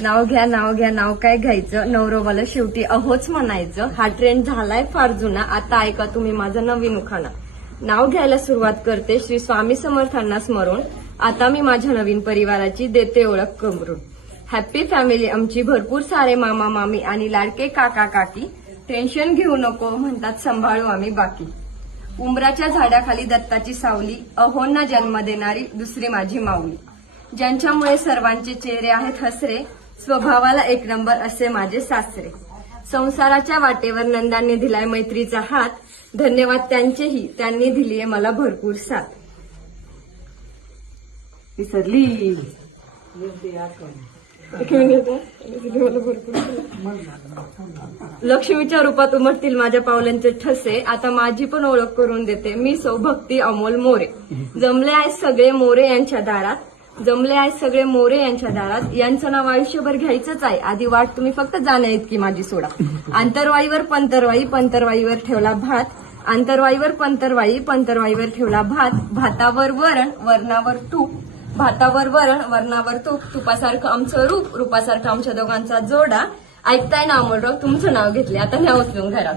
नाव घ्या नाव घ्या नाव काय घ्यायचं, नवरोबाला शेवटी अहोच म्हणायचं. हा ट्रेंड झालाय फार जुना, आता ऐका तुम्ही माझं नवीन उखाणा. नाव घ्यायला सुरुवात करते श्री स्वामी समर्थांना स्मरून, आता मी माझ्या नवीन परिवाराची देते ओळख करून. हॅप्पी फॅमिली आमची, भरपूर सारे मामा मामी आणि लाडके काका काकी. टेन्शन घेऊ नको म्हणतात सांभाळू आम्ही बाकी. उंबराच्या झाडाखाली दत्ताची सावली, अहोंना जन्म देणारी दुसरी माझी माऊली. ज्यांच्यामुळे सर्वांचे चेहरे आहेत हसरे, स्वभावाला एक नंबर असे माझे सासरे. संसाराच्या वाटेवर नंदांनी दिलाय मैत्रीचा हात, धन्यवाद त्यांचेही, त्यांनी दिलीये मला भरपूर साथ. विसरली. लक्ष्मीच्या रूपात उमटतील माझ्या पावलांचे ठसे, आता माझी पण ओळख करून देते, मी सौ भक्ती अमोल मोरे. जमले आहेत सगळे मोरे यांच्या दारात, जमले आहेत सगळे मोरे यांच्या दारात. यांचं नाव आयुष्यभर घ्यायचंच आहे, आधी वाट तुम्ही फक्त जाण्या इतकी माझी सोडा. आंतरवाईवर पंतरवाई, पंतरवाईवर ठेवला भात. आंतरवाईवर पंतरवाई, पंतरवाईवर ठेवला भात. भातावर वरण, वरणावर तूप. भातावर वरण, वरणावर तूप. तुपासारखं आमचं रूप, रूपासारखं आमच्या दोघांचा जोडा. ऐकताय ना अमोलराव, तुमचं नाव घेतले, आता न्या उचलून घरात.